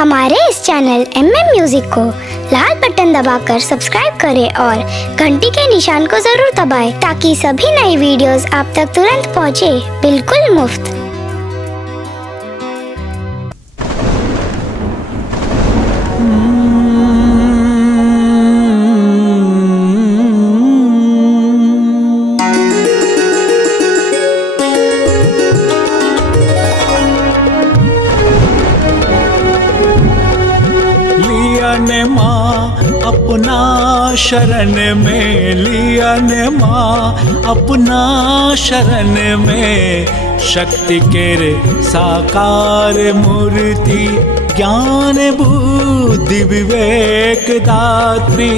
हमारे इस channel MM music को लाल button दबाकर सब्सक्राइब करें और घंटी के निशान को जरूर दबाएं ताकि सभी नई वीडियोस आप तक तुरंत पहुंचे, बिल्कुल मुफ्त। ने माँ अपना शरण में लिया ने माँ अपना शरण में, शक्ति केर साकार मूर्ति ज्ञान बुद्धि विवेक दात्री,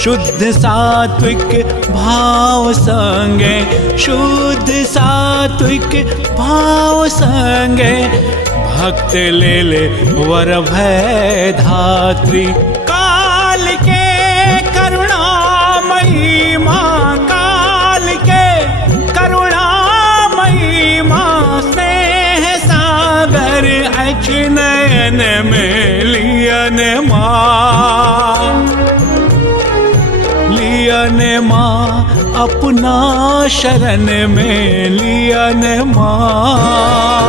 शुद्ध सात्विक भाव संगे शुद्ध सात्विक भाव संगे, भक्त ले ले वर भय धात्री। काल के करुणामयी माँ, काल के करुणामयी माँ, स्नेह सागर अच नयन में लियन माँ, लियन माँ अपना शरण में लियन माँ।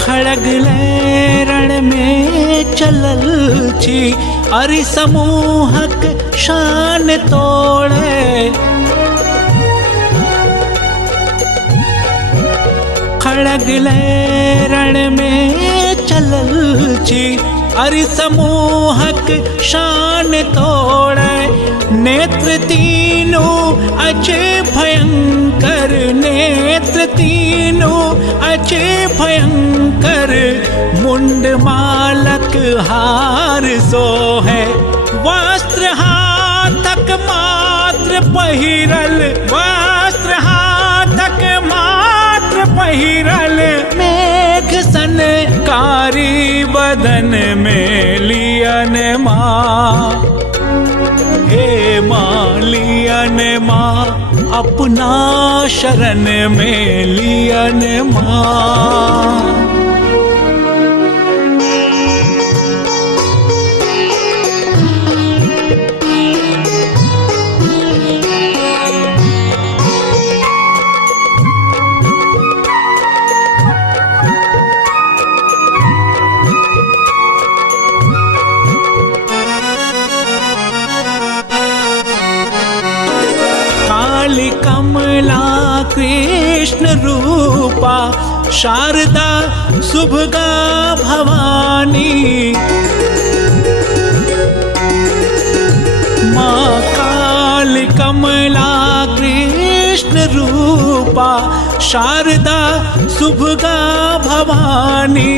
खड़ग ले रण में चलल छी, अरि समूहक शान तोड़े, खड़ग ले रण में चलल छी, अरि समूहक शान तोड़े, नेत्र तीनों अचे भयंकर, नेत्र तीनों अचे भयंकर, मुंड मालक हार सो है, वस्त्र हाथक मात्र पहिरल, वस्त्र हाथक मात्र पहिरल, मेघ सन कारी बदन में लियन माँ, हे माँ लियन माँ अपना शरण में लियन माँ। कमला कृष्ण रूपा, शारदा सुभगा भवानी, माँ काल कमला कृष्ण रूपा, शारदा सुभगा भवानी,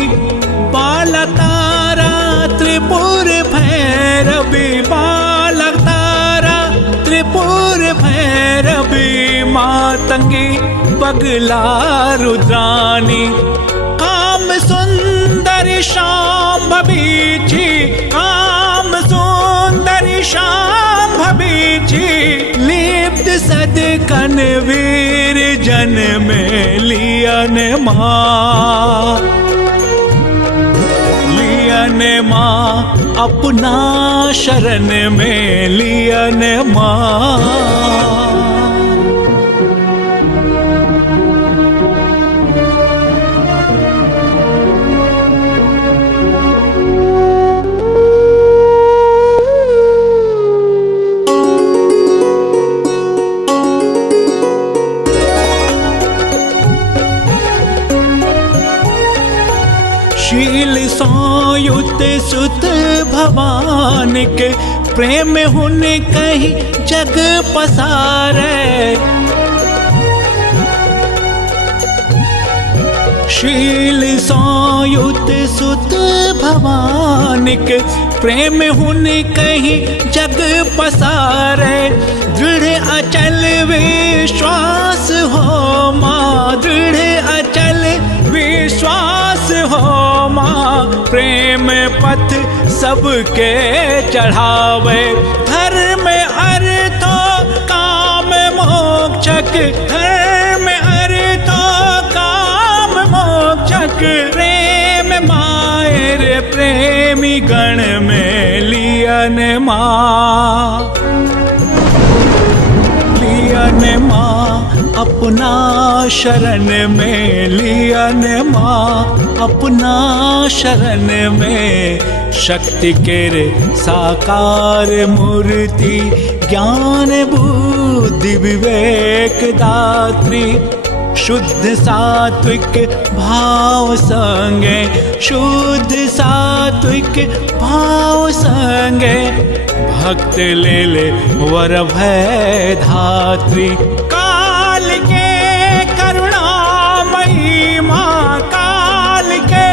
बालक तारा त्रिपुर भैरवी, बालक तारा त्रिपुर भैरवी, मातंगी बगला रुद्रानी, काम सुंदर शांभवी जी, काम सुंदर शांभवी जी, लिप्त सदकन वीर जन में लियन माँ, लियन माँ अपना शरण में लियन माँ। शील संयुत सुत भवान के, प्रेम हुन कहीं जग पसारे, शील संयुत सुत भवानिक प्रेम हुन कहीं जग पसारे। दृढ़ अचल विश्वास हो पथ सबके चढ़ावे। धर्म अर्थो काम मोक्षक, धर्म अर्थो काम मोक्षक। प्रेम मायर प्रेमी गण में लियन माँ, लियन माँ अपना शरण में, लियन माँ अपना शरण में। शक्ति केर साकार मूर्ति, ज्ञान बुद्धि विवेक दात्री। शुद्ध सात्विक भाव संगे, शुद्ध सात्विक भाव संगे। भक्त ले ले वर भय धात्री। काल के करुणामयी माँ, काल के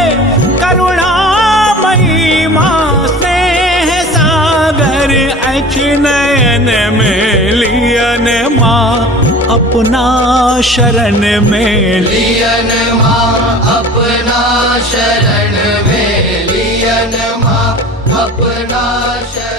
करुणामयी माँ। स्नेह सागर अख नयन में, लियन माँ अपना शरण में। लियन माँ अपना शरण में, लियन माँ अपना शरण